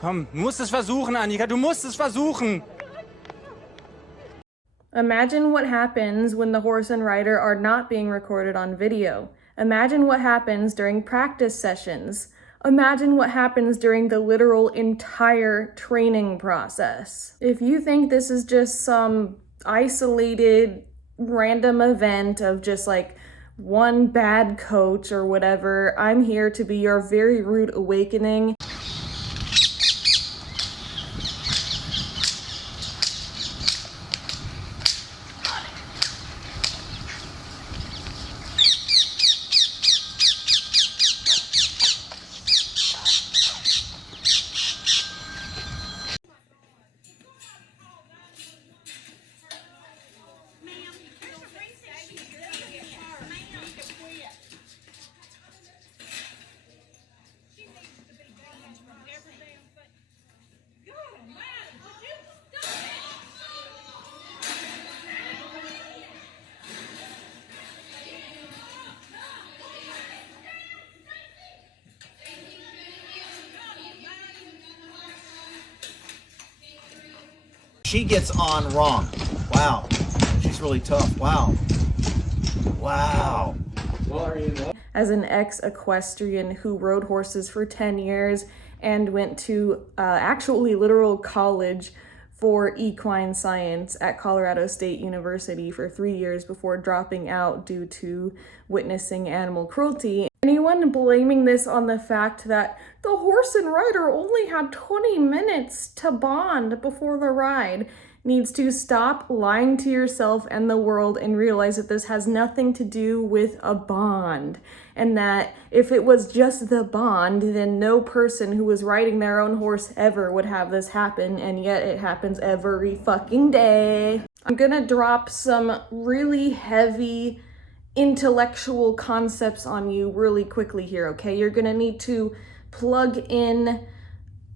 Komm, du musst es versuchen, Annika, du musst es versuchen. Imagine what happens when the horse and rider are not being recorded on video. Imagine what happens during practice sessions. Imagine what happens during the literal entire training process. If you think this is just some isolated random event of just like one bad coach or whatever, I'm here to be your very rude awakening. She gets on wrong. Wow. She's really tough. Wow. Wow. As an ex-equestrian who rode horses for 10 years and went to actually literal college for equine science at Colorado State University for 3 years before dropping out due to witnessing animal cruelty. Anyone blaming this on the fact that the horse and rider only had 20 minutes to bond before the ride needs to stop lying to yourself and the world and realize that this has nothing to do with a bond. And that if it was just the bond, then no person who was riding their own horse ever would have this happen, and yet it happens every fucking day. I'm gonna drop some really heavy intellectual concepts on you really quickly here, okay? You're gonna need to plug in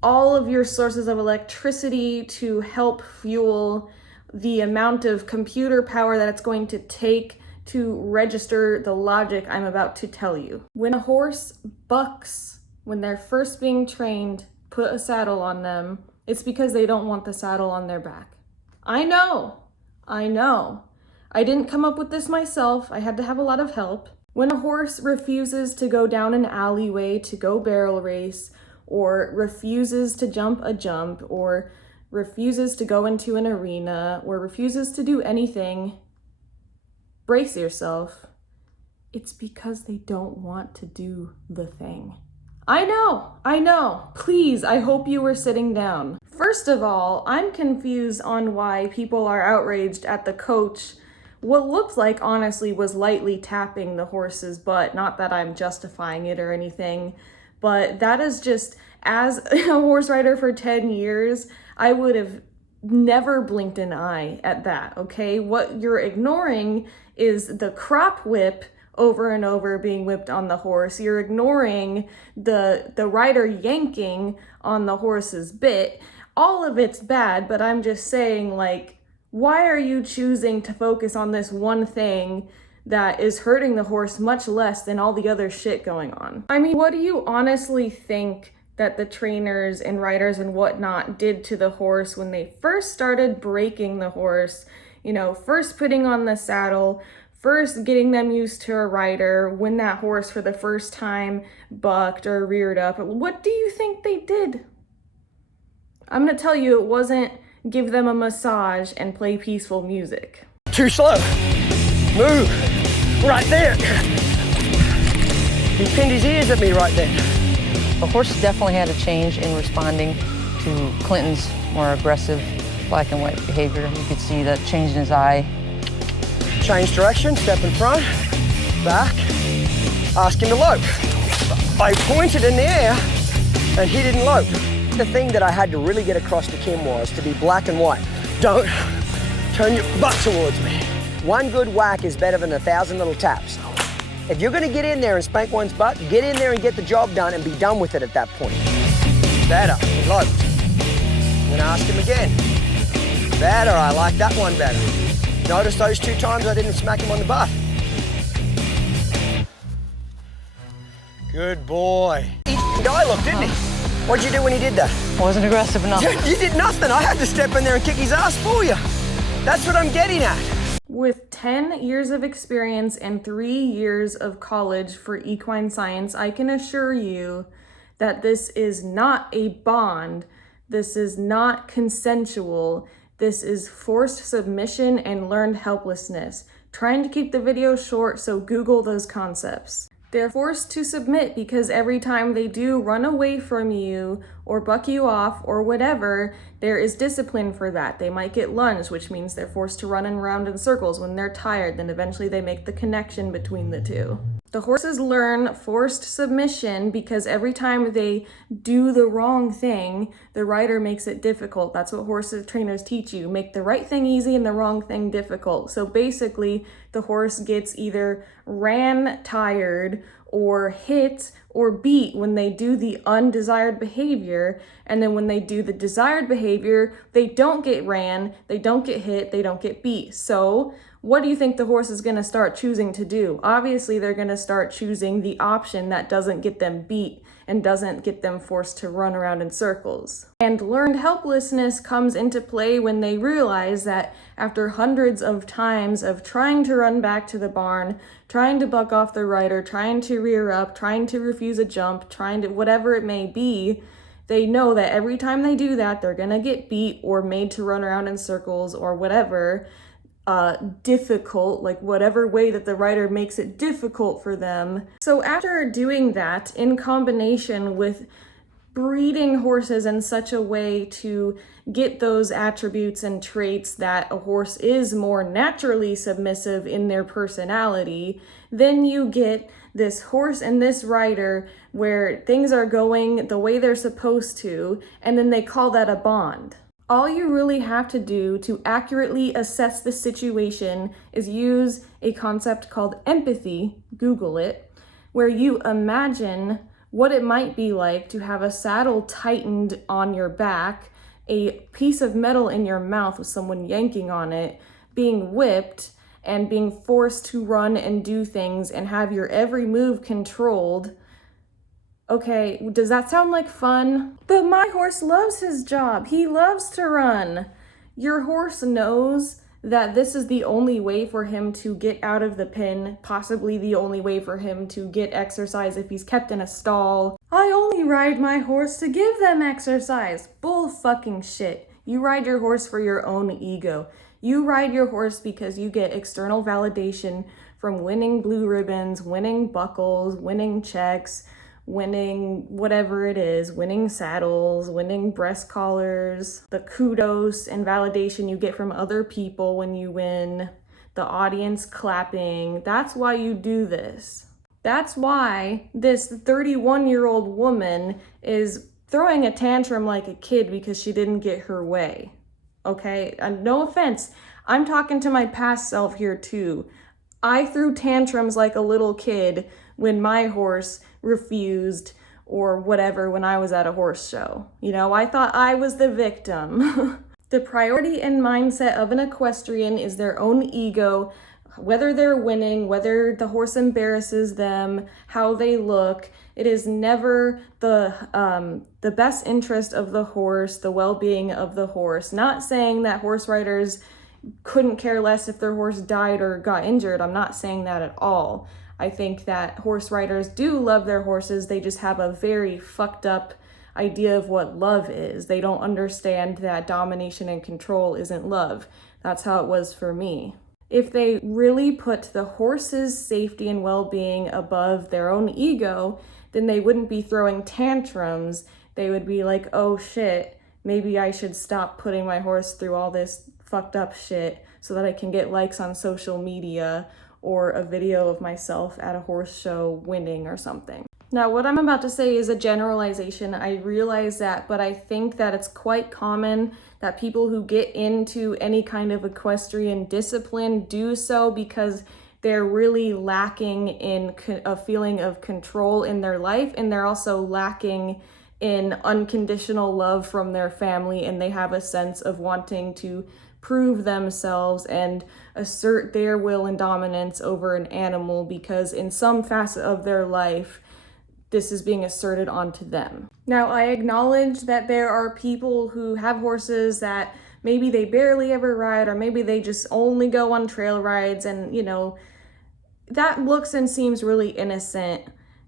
all of your sources of electricity to help fuel the amount of computer power that it's going to take to register the logic I'm about to tell you. When a horse bucks, when they're first being trained, put a saddle on them, it's because they don't want the saddle on their back. I know. I didn't come up with this myself. I had to have a lot of help. When a horse refuses to go down an alleyway to go barrel race, or refuses to jump a jump, or refuses to go into an arena, or refuses to do anything, brace yourself. It's because they don't want to do the thing. I know. Please, I hope you were sitting down. First of all, I'm confused on why people are outraged at the coach. What looked like, honestly, was lightly tapping the horse's butt. Not that I'm justifying it or anything, but that is just, as a horse rider for 10 years, I would have never blinked an eye at that, okay? What you're ignoring is the crop whip over and over being whipped on the horse. You're ignoring the rider yanking on the horse's bit. All of it's bad, but I'm just saying, like, why are you choosing to focus on this one thing that is hurting the horse much less than all the other shit going on? I mean, what do you honestly think that the trainers and riders and whatnot did to the horse when they first started breaking the horse? You know, first putting on the saddle, first getting them used to a rider, when that horse for the first time bucked or reared up. What do you think they did? I'm gonna tell you, it wasn't give them a massage and play peaceful music. Too slow. Move. Right there. He pinned his ears at me right there. The horse definitely had a change in responding to Clinton's more aggressive black and white behavior. You could see that change in his eye. Change direction, step in front, back, ask him to lope. I pointed in the air and he didn't lope. The thing that I had to really get across to Kim was to be black and white. Don't turn your butt towards me. One good whack is better than 1,000 little taps. If you're gonna get in there and spank one's butt, get in there and get the job done and be done with it at that point. Better, he loped. I'm gonna ask him again. Better, I like that one better. Notice those 2 times I didn't smack him on the butt. Good boy. He dialogue, didn't he? What'd you do when he did that? Wasn't aggressive enough. You did nothing. I had to step in there and kick his ass for you. That's what I'm getting at. With 10 years of experience and 3 years of college for equine science, I can assure you that this is not a bond. This is not consensual. This is forced submission and learned helplessness. Trying to keep the video short, so Google those concepts. They're forced to submit because every time they do run away from you or buck you off or whatever, there is discipline for that. They might get lunged, which means they're forced to run around in circles when they're tired. Then eventually they make the connection between the two. The horses learn forced submission because every time they do the wrong thing, the rider makes it difficult. That's what horse trainers teach you. Make the right thing easy and the wrong thing difficult. So basically, the horse gets either ran tired or hit or beat when they do the undesired behavior. And then when they do the desired behavior, they don't get ran, they don't get hit, they don't get beat. So what do you think the horse is going to start choosing to do? Obviously, they're going to start choosing the option that doesn't get them beat and doesn't get them forced to run around in circles. And learned helplessness comes into play when they realize that after hundreds of times of trying to run back to the barn, trying to buck off the rider, trying to rear up, trying to refuse a jump, trying to whatever it may be, they know that every time they do that, they're going to get beat or made to run around in circles or whatever. Difficult, like whatever way that the rider makes it difficult for them. So after doing that, in combination with breeding horses in such a way to get those attributes and traits that a horse is more naturally submissive in their personality, then you get this horse and this rider where things are going the way they're supposed to, and then they call that a bond. All you really have to do to accurately assess the situation is use a concept called empathy, Google it, where you imagine what it might be like to have a saddle tightened on your back, a piece of metal in your mouth with someone yanking on it, being whipped, and being forced to run and do things and have your every move controlled. Okay, does that sound like fun? But my horse loves his job. He loves to run. Your horse knows that this is the only way for him to get out of the pen, possibly the only way for him to get exercise if he's kept in a stall. I only ride my horse to give them exercise. Bull fucking shit. You ride your horse for your own ego. You ride your horse because you get external validation from winning blue ribbons, winning buckles, winning checks, winning whatever it is, winning saddles, winning breast collars, the kudos and validation you get from other people when you win, the audience clapping. That's why you do this. That's why this 31-year-old woman is throwing a tantrum like a kid because she didn't get her way. Okay, no offense. I'm talking to my past self here too. I threw tantrums like a little kid when my horse refused or whatever when I was at a horse show. You know, I thought I was the victim. The priority and mindset of an equestrian is their own ego, whether they're winning, whether the horse embarrasses them, how they look. It is never the best interest of the horse, the well-being of the horse. Not saying that horse riders couldn't care less if their horse died or got injured. I'm not saying that at all. I think that horse riders do love their horses. They just have a very fucked up idea of what love is. They don't understand that domination and control isn't love. That's how it was for me. If they really put the horse's safety and well-being above their own ego, then they wouldn't be throwing tantrums. They would be like, oh shit, maybe I should stop putting my horse through all this fucked up shit so that I can get likes on social media or a video of myself at a horse show winning or something. Now, what I'm about to say is a generalization. I realize that, but I think that it's quite common that people who get into any kind of equestrian discipline do so because they're really lacking in a feeling of control in their life, and they're also lacking in unconditional love from their family, and they have a sense of wanting to prove themselves and assert their will and dominance over an animal because in some facet of their life, this is being asserted onto them. Now, I acknowledge that there are people who have horses that maybe they barely ever ride, or maybe they just only go on trail rides, and you know, that looks and seems really innocent.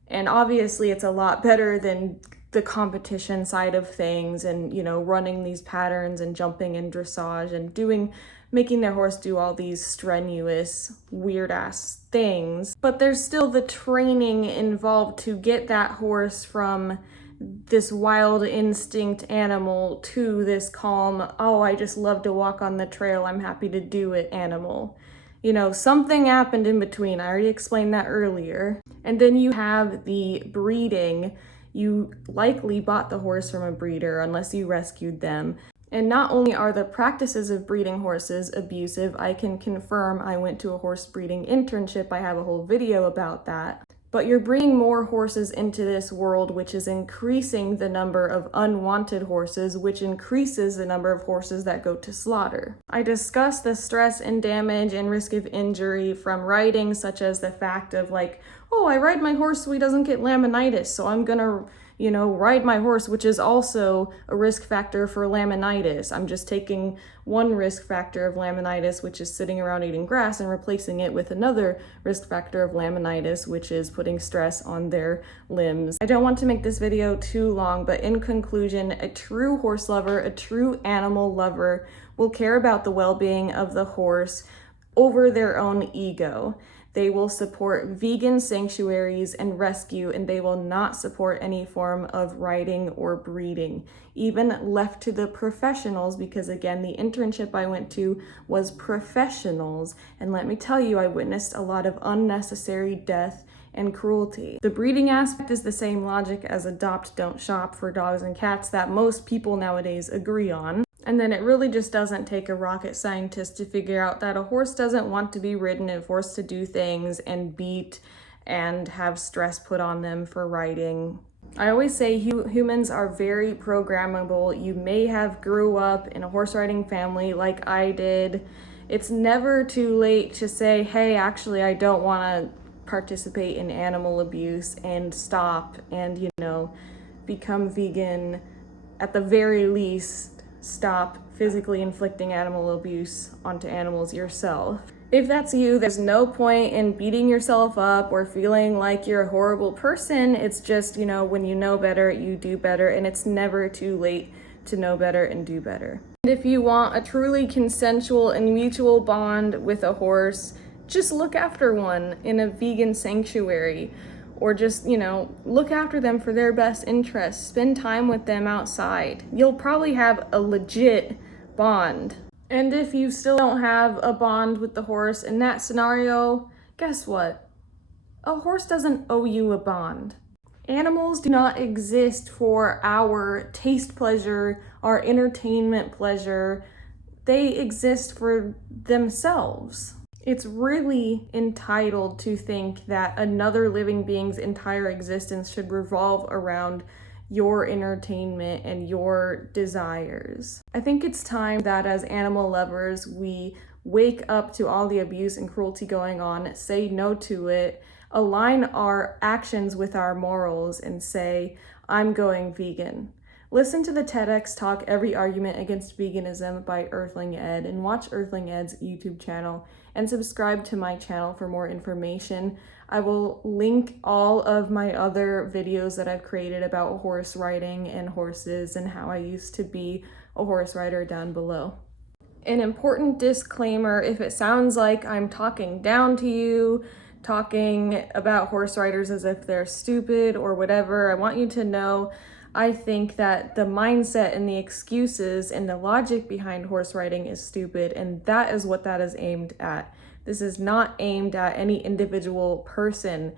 And obviously it's a lot better than the competition side of things and, you know, running these patterns and jumping in dressage and making their horse do all these strenuous, weird ass things. But there's still the training involved to get that horse from this wild instinct animal to this calm, oh, I just love to walk on the trail, I'm happy to do it animal. You know, something happened in between. I already explained that earlier. And then you have the breeding. You likely bought the horse from a breeder unless you rescued them. And not only are the practices of breeding horses abusive, I can confirm I went to a horse breeding internship. I have a whole video about that. But you're bringing more horses into this world, which is increasing the number of unwanted horses, which increases the number of horses that go to slaughter. I discussed the stress and damage and risk of injury from riding, such as the fact of like, oh, I ride my horse so he doesn't get laminitis, so I'm gonna, you know, ride my horse, which is also a risk factor for laminitis. I'm just taking one risk factor of laminitis, which is sitting around eating grass, and replacing it with another risk factor of laminitis, which is putting stress on their limbs. I don't want to make this video too long, but in conclusion, a true horse lover, a true animal lover will care about the well-being of the horse over their own ego. They will support vegan sanctuaries and rescue, and they will not support any form of riding or breeding, even left to the professionals, because again, the internship I went to was professionals. And let me tell you, I witnessed a lot of unnecessary death and cruelty. The breeding aspect is the same logic as adopt, don't shop for dogs and cats that most people nowadays agree on. And then it really just doesn't take a rocket scientist to figure out that a horse doesn't want to be ridden and forced to do things and beat and have stress put on them for riding. I always say humans are very programmable. You may have grew up in a horse riding family like I did. It's never too late to say, hey, actually, I don't want to participate in animal abuse, and stop and, you know, become vegan. At the very least, stop physically inflicting animal abuse onto animals yourself. If that's you, there's no point in beating yourself up or feeling like you're a horrible person. It's just, you know, when you know better, you do better, and it's never too late to know better and do better. And if you want a truly consensual and mutual bond with a horse, just look after one in a vegan sanctuary, or just, you know, look after them for their best interests. Spend time with them outside. You'll probably have a legit bond. And if you still don't have a bond with the horse in that scenario, guess what? A horse doesn't owe you a bond. Animals do not exist for our taste pleasure, our entertainment pleasure. They exist for themselves. It's really entitled to think that another living being's entire existence should revolve around your entertainment and your desires. I think it's time that as animal lovers, we wake up to all the abuse and cruelty going on, say no to it, align our actions with our morals, and say, I'm going vegan. Listen to the TEDx talk, Every Argument Against Veganism by Earthling Ed, and watch Earthling Ed's YouTube channel, and subscribe to my channel for more information. I will link all of my other videos that I've created about horse riding and horses and how I used to be a horse rider down below. An important disclaimer: if it sounds like I'm talking down to you, talking about horse riders as if they're stupid or whatever, I want you to know I think that the mindset and the excuses and the logic behind horse riding is stupid, and that is what that is aimed at. This is not aimed at any individual person.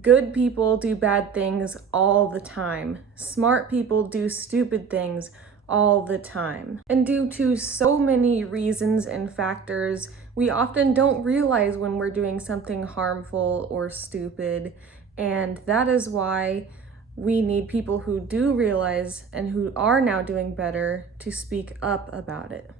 Good people do bad things all the time. Smart people do stupid things all the time. And due to so many reasons and factors, we often don't realize when we're doing something harmful or stupid, and that is why we need people who do realize and who are now doing better to speak up about it.